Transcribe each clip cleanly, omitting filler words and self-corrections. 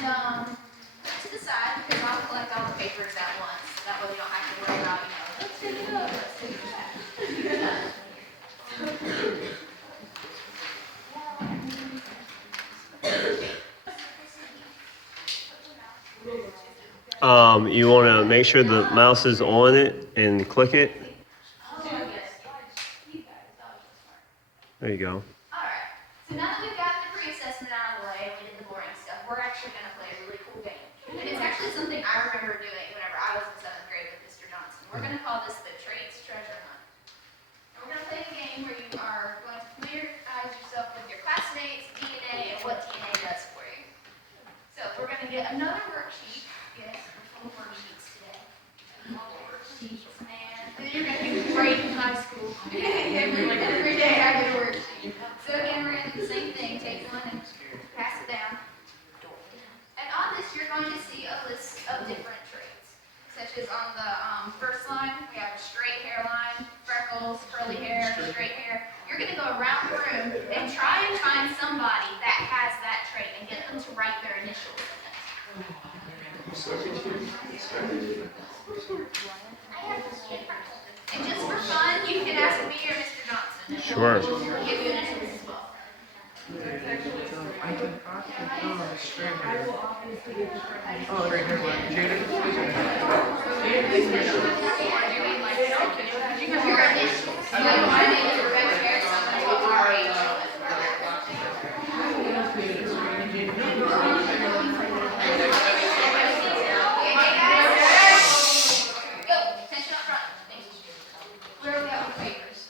to the side because I'll collect all the papers at once. That way we don't have to worry about, let's take it up, let's take it back. You want to make sure the mouse is on it and click it. There you go. Alright, so now that we've got the pre-assessment out of the way and we did the boring stuff, we're actually going to play a really cool game. And it's actually something I remember doing whenever I was in 7th grade with Mr. Johnson. We're going to call this the Traits Treasure Hunt. And we're going to play a game where you are going to familiarize yourself with your classmates, DNA, and what DNA does for you. So we're going to get another worksheet. Yes, we're full of worksheets today. All worksheets, man. And you're going to be great in high school. Every day I get a worksheet. So again, we're going to do the same thing. Take one and pass it down. And on this, you're going to see a list of different traits. Such as on the first line, we have a straight hairline, freckles, curly hair, straight hair. You're going to go around the room and try and find somebody that has that trait and get them to write their initials in it. And just for fun, you can ask me or Mr. Johnson. Sure. We'll give you initials as well. Oh, right here, Jaden. Your initials. So my name is Rebecca Harrison. I'm going to put RH on it. Go. Attention up front. Where are we at with papers?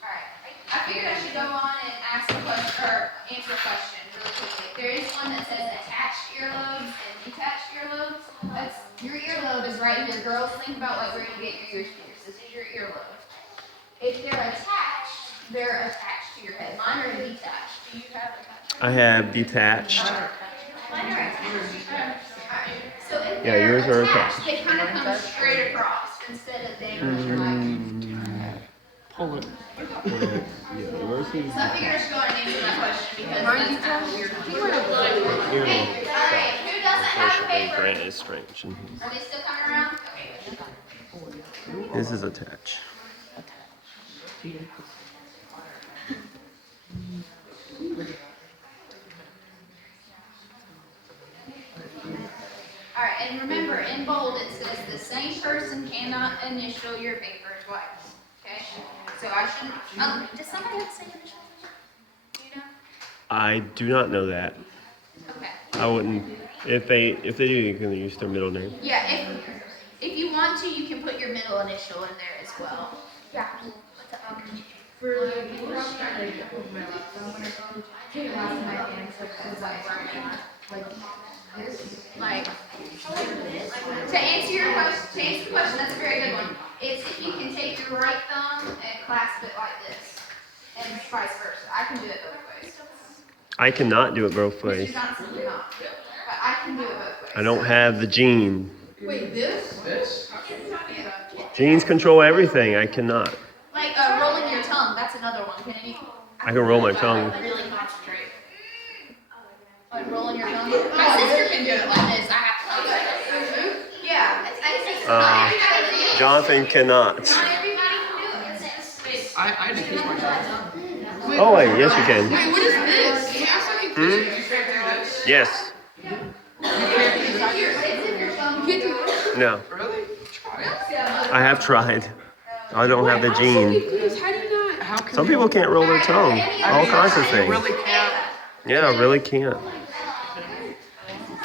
Alright. I figured I should go on and ask a question, or answer a question really quickly. There is one that says attached earlobes and detached earlobes. That's your earlobe is right here. Girls, think about like where you get your ears pierced. This is your earlobe. If they're attached to your head. Mine are detached. Do you have attached? I have detached. Mine are attached. Alright. So if Yeah, they're yours are attached. they kind of come straight across instead of dangling Pull it. Yours is. So I figured I should go ahead and answer that question because that's kind of weird. Okay, alright, who doesn't have a paper? Grant is strange. Are they still coming around? Okay. This is attached. Alright, and remember, in bold it says the same person cannot initial your paper twice. Okay? So I shouldn't. Does somebody have the same initial? Do you know? I do not know that. Okay. I wouldn't. If they do, you can use their middle name. Yeah, if you want to, you can put your middle initial in there as well. Yeah. What's up? For the people who started take last night and was Like to answer your question, to answer the question, that's a very good one. It's if you can take your right thumb and clasp it like this, and vice versa. I can do it both ways. I cannot do it both Mr. ways. Johnson cannot, but I can do it both ways. I don't have the gene. Wait, this? Genes control everything. I cannot. Like rolling your tongue, that's another one. Can any? I can roll my tongue. Really concentrate. Like rolling your tongue. My sister can do it like this. I have to. Yeah. Jonathan cannot. Not everybody can do it. I just use my tongue. Oh wait, yes you can. Wait, what is this? Yes. No. Really? Try it. I have tried. I don't have the gene. How do you not? How can Some you- people can't roll their tongue. All kinds of You things. really can't. Yeah, I really can't. Are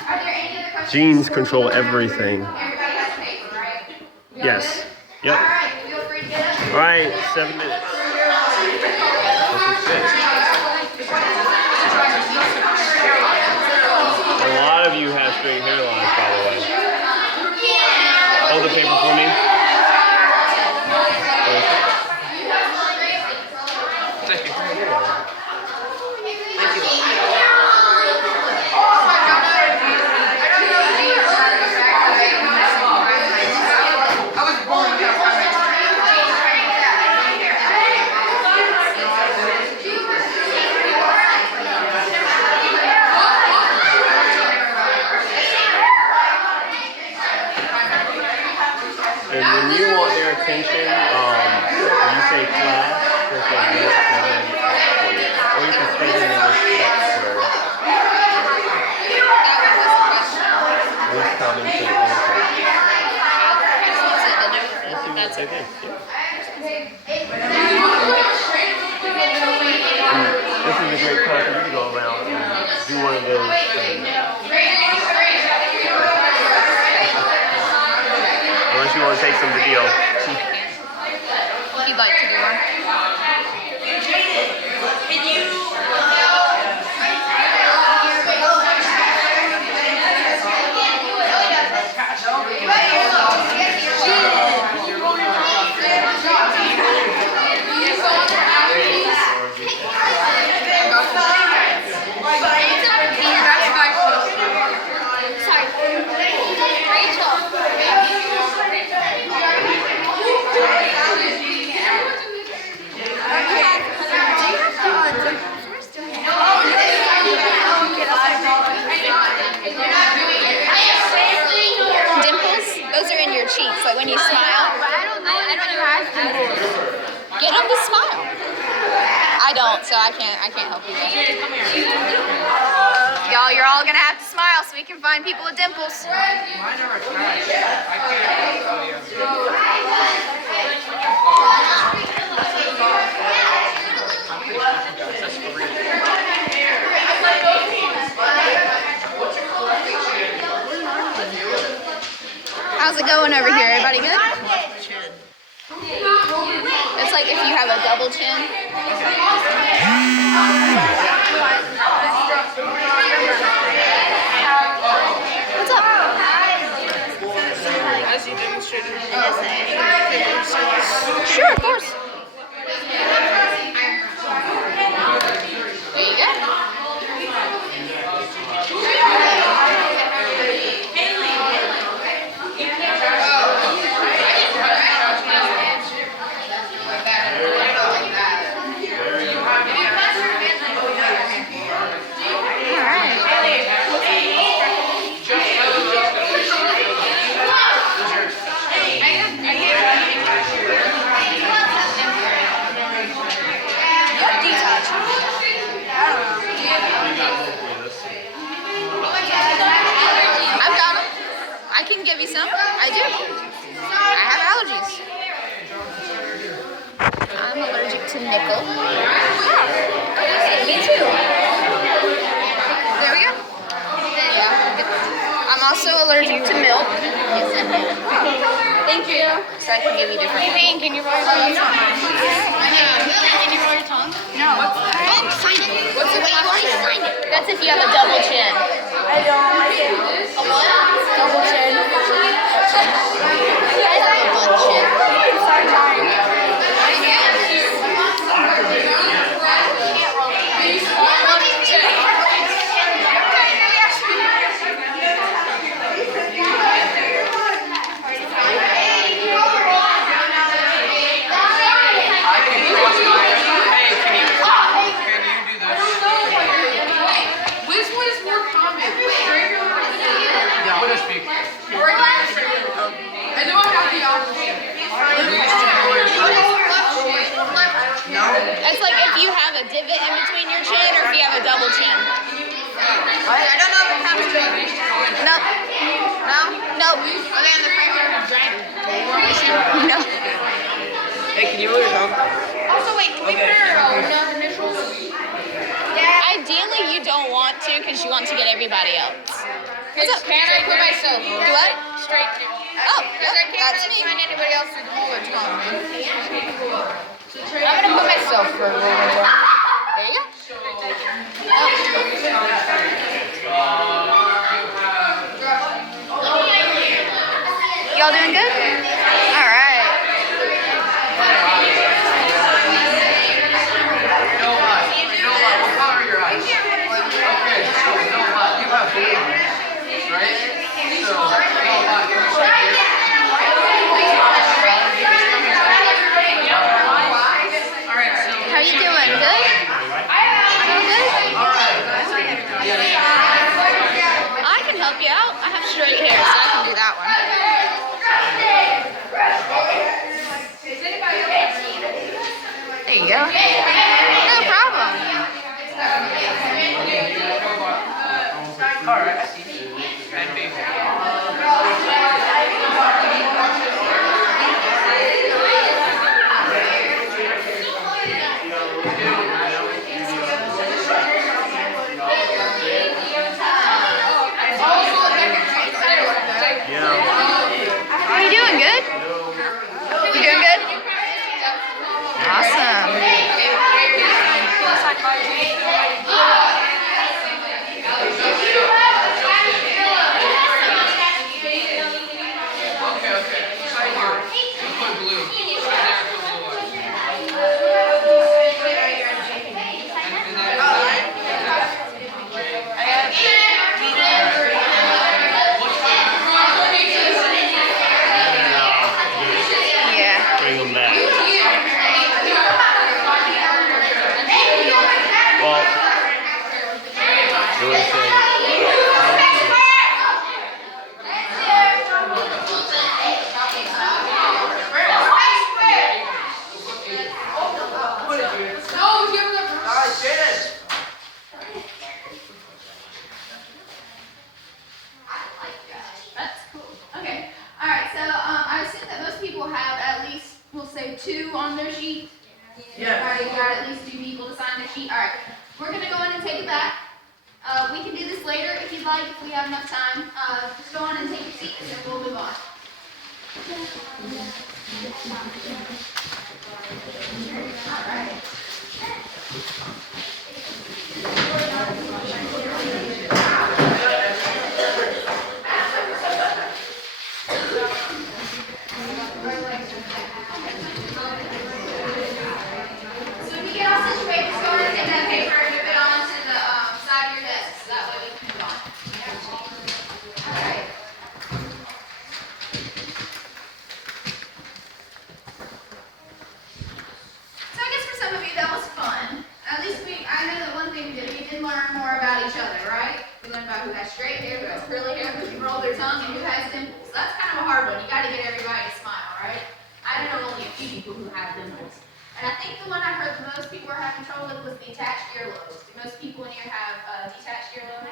there any other questions? Genes control everything. Everybody has paper, right? Y'all Yes. good? Yep. All right, feel free to get up. All right, 7 minutes. A lot of you have straight hairlines, by the way. Hold the paper for me. Thank you. I was born Same thing. Yeah. This is a great class for you to go around and do one of those. Unless you want to take some video. If you'd like to do one. Dimples, those are in your cheeks, like when you smile. I don't even have dimples. Get them to smile. I don't, so I can't help you there. Y'all, you're all gonna have to smile so we can find people with dimples. Mine are attached. I How's it going over here? Everybody good? It's like if you have a double chin. What's up? As you demonstrated in Sure, of course. There you go. I've got them. I can give you some. I do. I have allergies. I'm allergic to nickel. Me too. There we go. Yeah. I'm also allergic to milk. Thank you. So I can give you different. Hey, can you roll your tongue? Can you roll your tongue? No. Sign it. What's it? Wait, you already signed it. That's if you have a double chin. I don't. A what? Double chin. I have a butt chin. You can sign mine. It's like if you have a divot in between your chin or if you have a double chin. I don't know if it comes to me. No. No? No. Okay, on the front here. No. Hey, can you roll your tongue? Also, wait, can we put our initials? Ideally, you don't want to because you want to get everybody else. What's up? Can I put myself? Do what? Straight to. Oh, yep, that's me. Find anybody else with more tongue. I'm gonna put myself for a little bit. There you go. Y'all doing good? All right. What color are your eyes? Okay, so you have blue eyes, right? So, How you doing? Good? Doing good? I can help you out. I have straight hair, so I can do that one. There you go. No problem. all right, I see. And baby. 2 on their sheet? Yes. Alright, you got at least 2 people to sign their sheet. Alright, we're gonna go in and take it back. We can do this later if you'd like, if we have enough time. Just go on and take your seats and we'll move on. Alright. So when you get all situated, just go ahead and take that paper and move it on to the side of your desk, so that way we can move on. Alright. So I guess for some of you that was fun. At least I know that one thing we did learn more about each other, right? We learned about who has straight hair, who has curly hair, who can roll their tongue, and who has dimples. That's kind of a hard one. You got to get everybody to smile, right? I know only a few people who have dimples. And I think the one I heard the most people were having trouble with was the attached earlobes. Do most people in here have detached earlobes?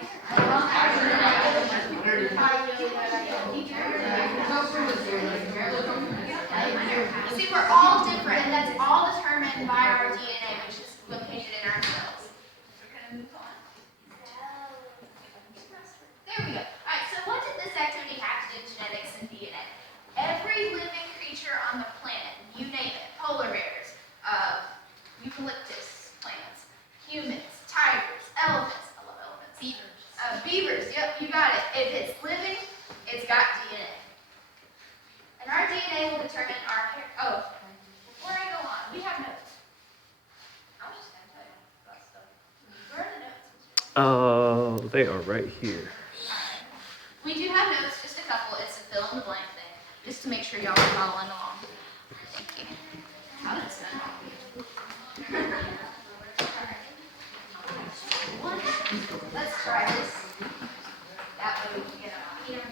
You see, we're all different, and that's all determined by our DNA, which is located in our cells. We're going to move on. There we go. All right, so what did this activity have to do with genetics and DNA? Every living creature on the planet, you name it, polar bears, eucalyptus plants, humans, tigers, elephants, I love elephants, beavers, yep, you got it. If it's living, it's got DNA. And our DNA will determine our hair. Oh, before I go on, we have notes. I was just going to tell you about stuff. Where are the notes? Oh, they are right here. Alright. We do have notes, just a couple. It's a fill in the blank thing, just to make sure y'all are following along. Thank you. How did it sound? Let's try this. That way we can get on here.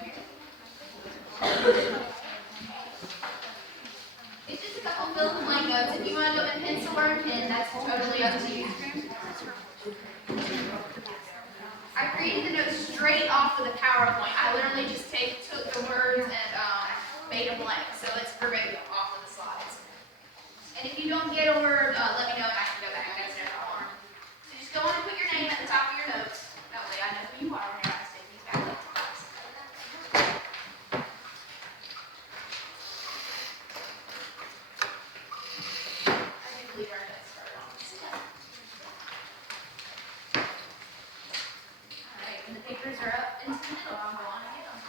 It's just a couple fill in the blank notes. If you want to do it in pencil or in pen, that's totally up to you. I created the notes straight off of the PowerPoint. I literally just took the words and made a blank. So it's verbatim off of the slides. And if you don't get a word, let me know and I can go back. That's no problem. So just go on and put your name at the top of your notes. That way I know who you are whenever I stick these back up to class. I do believe our notes started on this. Alright, when the papers are up into the middle, I'll go on and get them.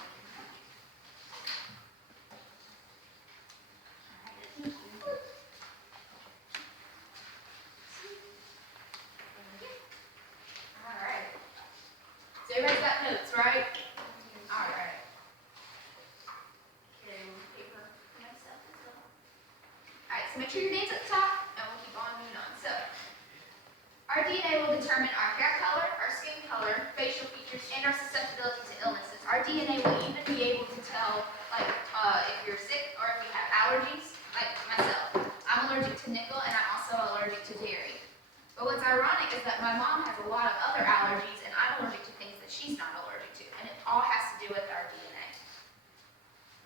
Alright. So everybody's got notes, right? Alright. Paper for myself as well. Alright, so make sure your name's at the top, and we'll keep on moving on. So, our DNA will determine our hair color, our skin color, facial features, and our susceptibility to illnesses. Our DNA will even be able to tell, like, if you're sick or if you have allergies, like myself. I'm allergic to nickel, and I'm also allergic to dairy. But what's ironic is that my mom has a lot of other allergies, and I'm allergic to things that she's not allergic to, and it all has to do with our DNA.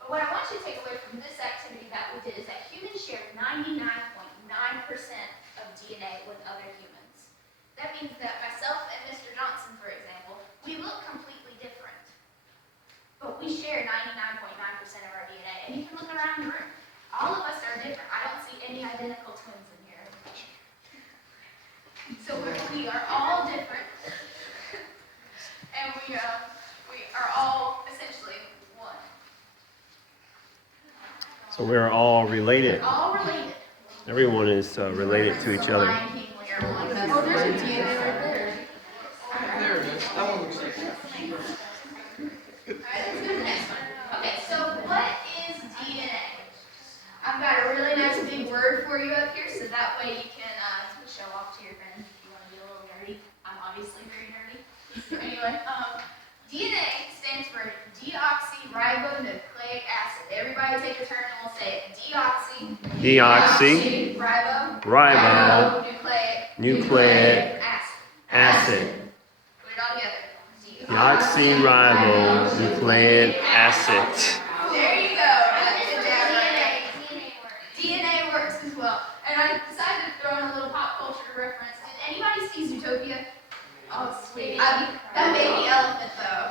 But what I want you to take away from this activity that we did is that humans share 99.9% of DNA with other humans. That means that myself and Mr. Johnson, for example, we look completely different. But we share 99.9% of our DNA, and you can look around the room. All of us are different. I don't see any identical twins in here. So we are all different, and we are all essentially one. So we are all related. We're all related. Everyone is related to each other. Lion King, we are one. Oh, there's a DNA right there. There it is. That one looks like it. Alright, let's go to the next one. Okay, so what is DNA? I've got a really nice big word for you up here, so that way you can show off to your friends if you want to be a little nerdy. I'm obviously very nerdy. Anyway, DNA stands for deoxyribonucleic acid. Everybody take a turn and we'll say it. Deoxyribonucleic acid. Put it all together. Deoxyribonucleic acid. There you go. Good job. DNA works as well. Zootopia? Oh, sweet. That baby elephant, though.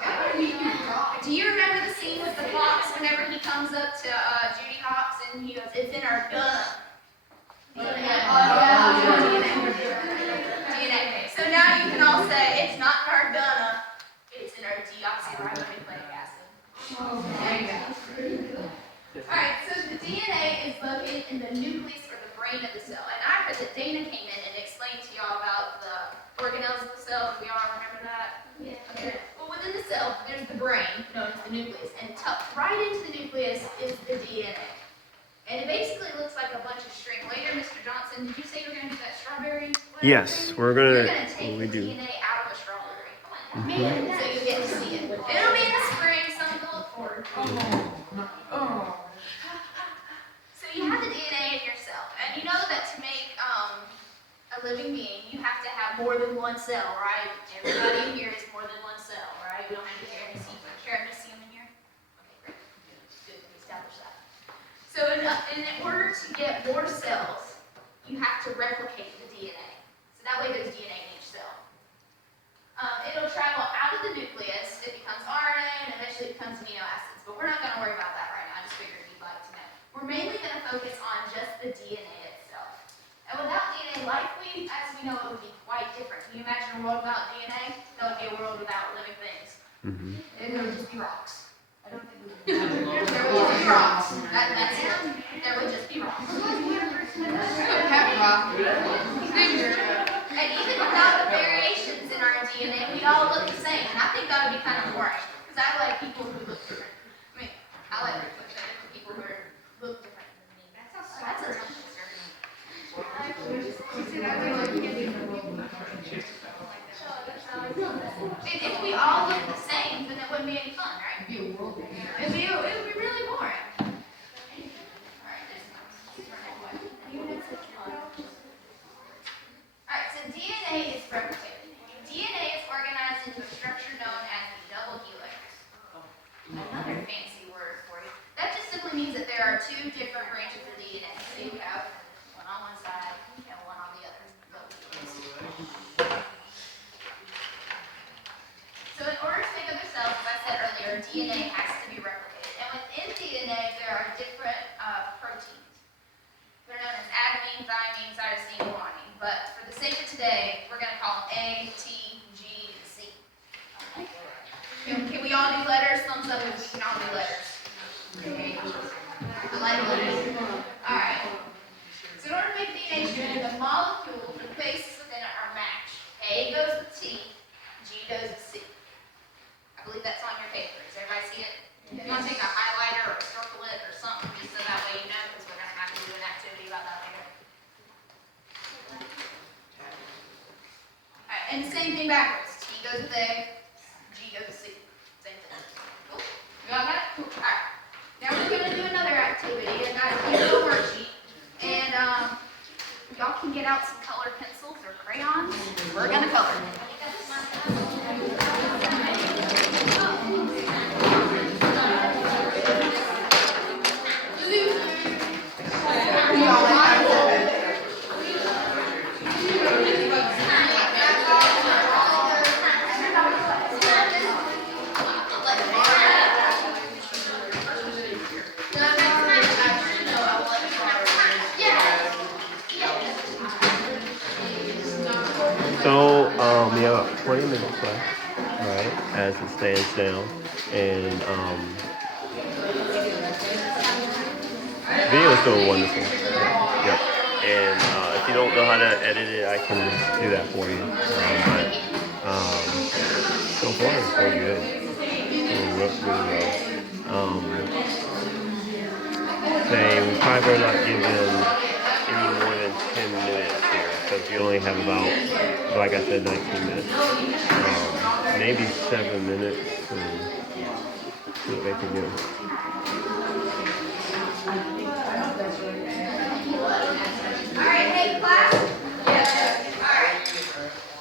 Do you remember the scene with the fox whenever he comes up to Judy Hopps and he goes, "It's in our gun." DNA. So now you can all say, it's not in our gunna, it's in our deoxyribonucleic acid. Alright, so the DNA is located in the nucleus or the brain of the cell. And I heard that Dana came in and explained to y'all about the organelles of the cell. Do we all remember that? Yeah. Okay. Well, within the cell, there's the brain, known as the nucleus. And tucked right into the nucleus is the DNA. And it basically looks like a bunch of string. Later, Mr. Johnson, did you say you were going to do that strawberry? Yes, thing? we're You're gonna. going to take We the do. DNA out of a strawberry. So you get to see it. It'll be in the spring, something to look forward to. So you have the DNA in your cell. And you know that to make a living being, you have to have more than one cell, right? Everybody in here is more than one cell, right? We don't have to hear any them in here? Okay, great. Good, we established that. So in order to get more cells, you have to replicate the DNA. So that way there's DNA in each cell. It'll travel out of the nucleus, it becomes RNA, and eventually it becomes amino acids. But we're not going to worry about that right now, I just figured you'd like to know. We're mainly going to focus on just the DNA itself. And without DNA, life, as we know, it would be quite different. Can you imagine a world without DNA? That would be a world without living things. There would just be rocks. I don't think we would. There would just be rocks. That's it. There would just be rocks. And even without the variations in our DNA, we all look the same. And I think that would be kind of boring. Because I like people who look different. I mean, I like people who look different than me. That's a if we all look the same, then it wouldn't be any fun, right? It would be really boring. Alright, so DNA is replicated. DNA is organized into a structure known as the double helix. Another fancy word for you. That just simply means that there are two different branches of DNA. So you have one on one side and one on the other. So in order to make other cells, as I said earlier, DNA has to be replicated. And within DNA, there are different proteins. They're known as adenine, thymine, cytosine, guanine. But for the sake of today, we're going to call them A, T, G, Z. Can we all do letters? Thumbs up if we can all do letters. I like letters. Alright. So in order to make DNA strand, the molecules, the bases within it are matched. A goes with T, G goes with C. I believe that's on your paper. Does everybody see it? If you want to take a highlighter or circle it or something, just so that way you know, because we're going to have to do an activity about that later. Alright, and the same thing backwards. T goes with A, G goes with C. Same thing. Cool. You all got it? Cool. Alright. Now we're going to do another activity. I got a little worksheet. And y'all can get out some colored pencils or crayons. We're going to color. So, we have about 20 minutes left, right, as it stands now, and, video is doing wonderful. Yep. And, if you don't know how to edit it, I can do that for you. So far, it's going good. Doing really well. We probably better not give them any more than 10 minutes here, because we only have about, like I said, 19 minutes. Maybe 7 minutes, and see what they can do. Alright, hey class? Yes. Alright.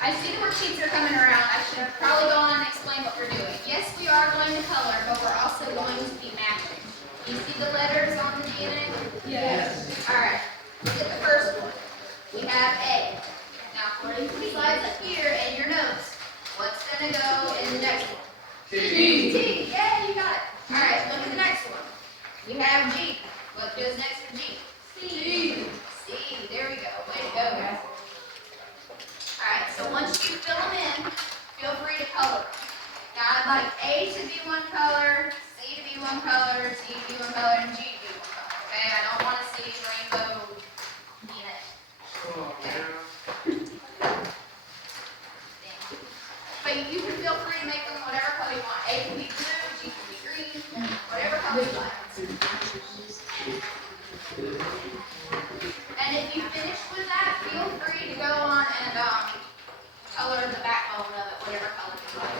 I see the worksheets are coming around. I should probably go on and explain what we're doing. Yes, we are going to color, but we're also going to be matching. You see the letters on the DNA? Yes. Alright, look at the first one. We have A. Now, according to the slides up here, gonna go in the next one. T. Yeah, you got it. All right, look at the next one. We have G. What goes next for G? C. There we go. Way to go, guys. All right, so once you fill them in, feel free to color. Now I'd like A to be one color, C to be one color, T to be one color, and G to be one color. Okay, I don't want to see rainbow DNA. But you can feel free to make them whatever color you want. A can be blue, G can be green, whatever color you like. And if you finish with that, feel free to go on and color the backbone of it, whatever color you like.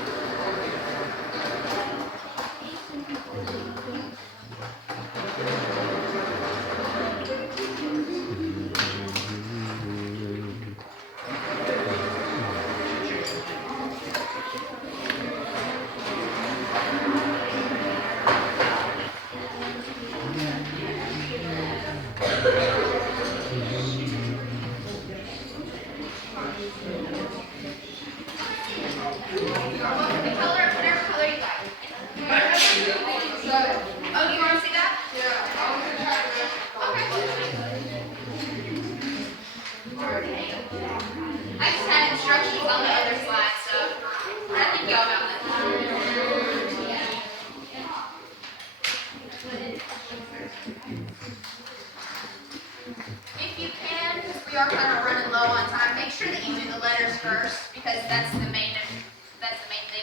If you can, because we are kind of running low on time, make sure that you do the letters first, because that's the main thing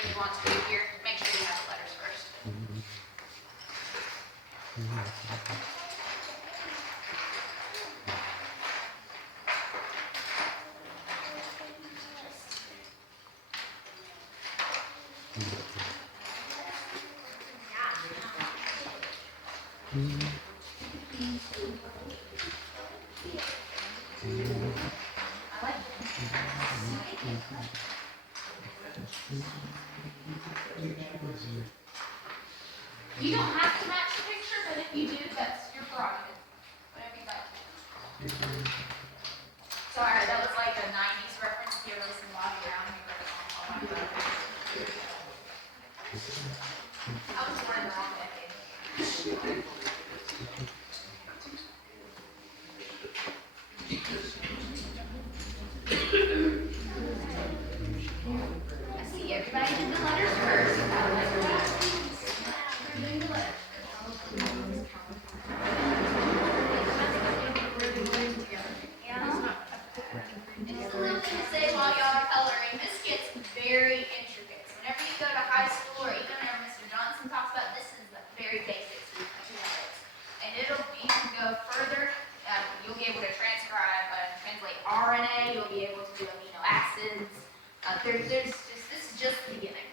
we want to do here. Make sure you have the letters first. I like it. You don't have to match the picture, but if you do, that's your prerogative. Whatever you like. Sorry, that was like a 90s reference. If you ever listen to Bobby Brown, you heard it all about it. I was born in the wrong decade. I see everybody did the letters first. You're doing the letters. And just a little thing to say while y'all are coloring, this gets very intricate. So whenever you go to high school or even whenever Mr. Johnson talks about this, is the very basics of genetics. And you can go further. You'll be able to translate RNA. You'll be able to do amino acids. This is just the beginning.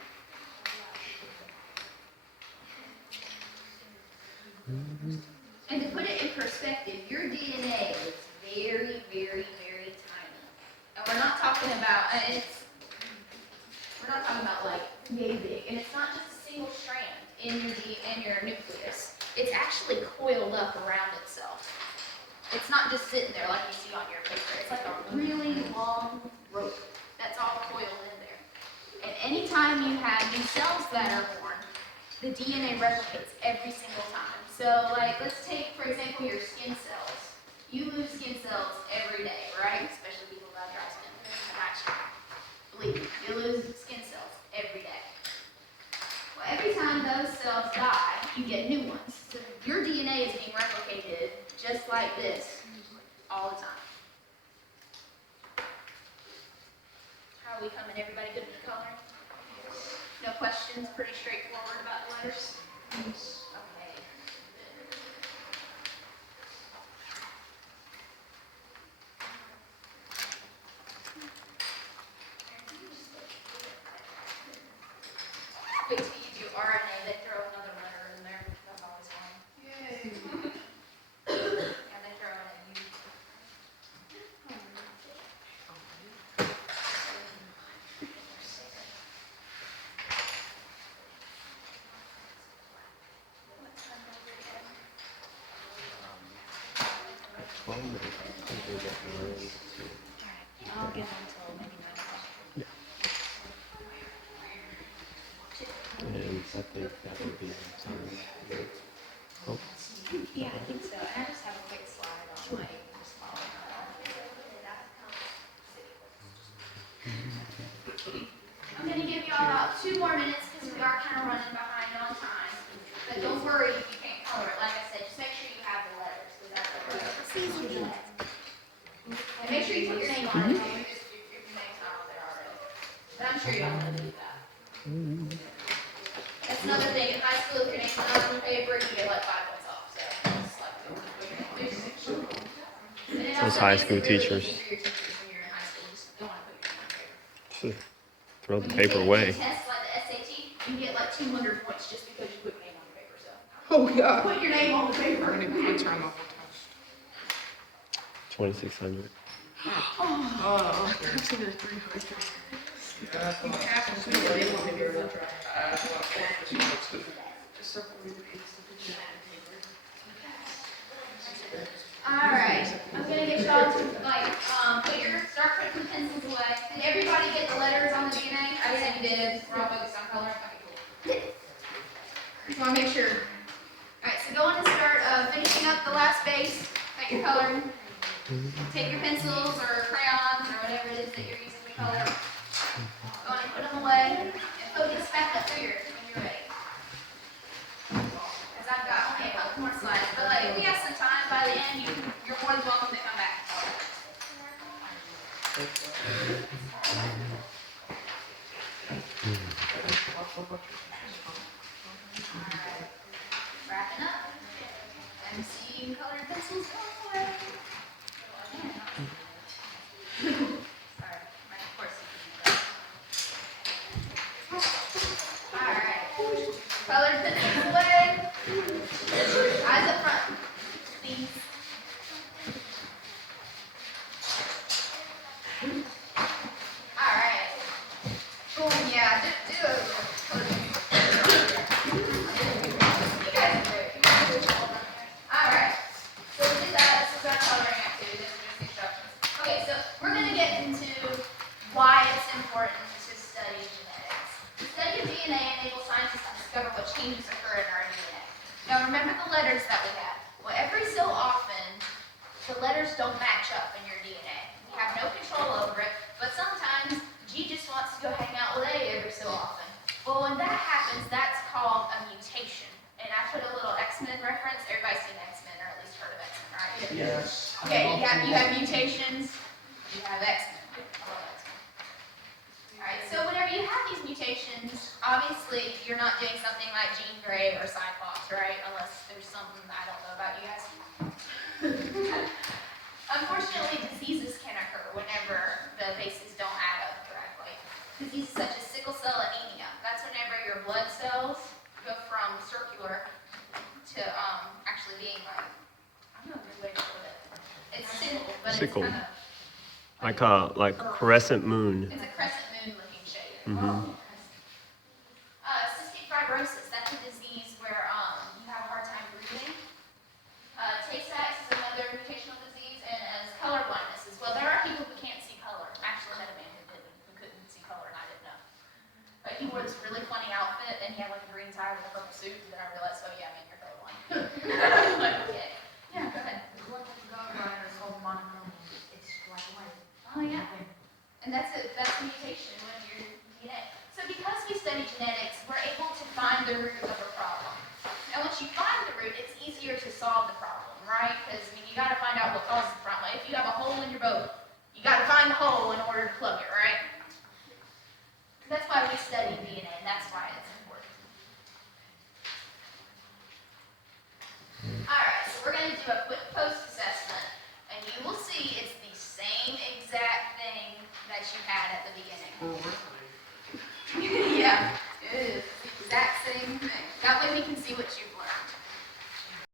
And to put it in perspective, your DNA is very, very, very tiny. And we're not talking about like yay big. And it's not just a single strand in your nucleus. It's actually coiled up around itself. It's not just sitting there like you see on your paper. It's like a really long rope that's all coiled in there. And anytime you have new cells that are born, the DNA replicates every single time. So like, let's take, for example, your skin cells. You lose skin cells every day, right? Especially people who have dry skin. Actually, believe me, you lose skin cells every day. Well, every time those cells die, you get new ones. So your DNA is being replicated just like this all the time. How are we coming? Everybody good with the coloring? No questions? Pretty straightforward about the letters? Okay. Wait till you do RNA, they throw another letter in there. That's always fun. Yay. Yeah, they throw in a U. I'll give them till maybe 9 o'clock. I think that would be something. Oh, Yeah, I think so. And I just have a quick slide on my just following along. I'm gonna give y'all about 2 more minutes because we are kind of running behind on time. But don't worry if you can't color it. Like I said, just make sure you have the letters because that's what we're going to. And make sure you put your name on it if your name's not on there already. But I'm sure y'all know to do that. That's another thing. In high school, if your name's not on the paper, you get like 5 points off. So just like and it Those also high makes school it really teachers. easy for your teachers when you're in high school. Just don't want to put your name on the paper. throw the When you paper take away. Tests like the SAT, you get like 200 points just because you put your name on the paper. So Oh, God. put your name on the paper. How many points are on the whole test? 2,600. Oh, okay. I've seen it 300. Yeah, that's a You lot. have to put your name on the paper. That's a lot of points. Alright, I'm gonna get y'all to like, start putting the pencils away. Did everybody get the letters on the DNA? I said you did. We're all focused on color. Okay, cool. Just wanna make sure. Alright, so go on and start finishing up the last base that you're coloring. Take your pencils or crayons or whatever it is that you're using to color. Go on and put them away and focus back up here when you're ready. Because I've got only a couple more slides, but like if we have some time by the end, you're more than welcome to come back. Alright, wrapping up. MC colored pencils going away. Sorry, my course. Alright, colored pencils away. Eyes up front, please. Alright. Boom, yeah, do it. You guys are great. Alright. So we did that. This is our coloring activity. This is just instructions. Okay, so we're going to get into why it's important to study genetics. The study of DNA enables scientists to discover what changes occur in our DNA. Now remember the letters that we have. Well, every so often, the letters don't match up in your DNA. You have no control over it, but sometimes G just wants to go hang out with A every so often. Well, when that happens, that's called a mutation. And I put a little X-Men reference. Everybody's seen X-Men, or at least heard of X-Men, right? Yes. Okay, you have mutations, you have X-Men. I love X-Men. Alright, so whenever you have these mutations, obviously you're not doing something like Jean Grey or Cyclops, right? Unless there's something I don't know about you guys. Unfortunately, diseases can occur whenever the bases don't add up correctly. Diseases such as sickle cell anemia. That's whenever your blood cells go from circular to actually being like, I don't know a good way to put it. It's sickle, but Sickle. it's kind of Like crescent moon. it's a crescent moon looking shape. Mhm. Cystic fibrosis, that's a disease where you have a hard time breathing. Tay-Sachs is another mutational disease, and as color blindness as well. There are people who can't see color. I actually met a man who couldn't see color, and I didn't know. But he wore this really funny outfit, and he had like a green tie with a purple suit, and then I realized, oh yeah, man, you're colorblind. I'm like, okay. Yeah, go ahead. Oh yeah. And that's a mutation when you're DNA. So because we study genetics, we're able to find the root of a problem. And once you find the root, it's easier to solve the problem, right? Because you got to find out what causes the problem. If you have a hole in your boat, you got to find the hole in order to plug it, right? That's why we study DNA, and that's why it's important. Alright, so we're going to do a quick post-assessment, and you will see it's the same exact thing that you had at the beginning.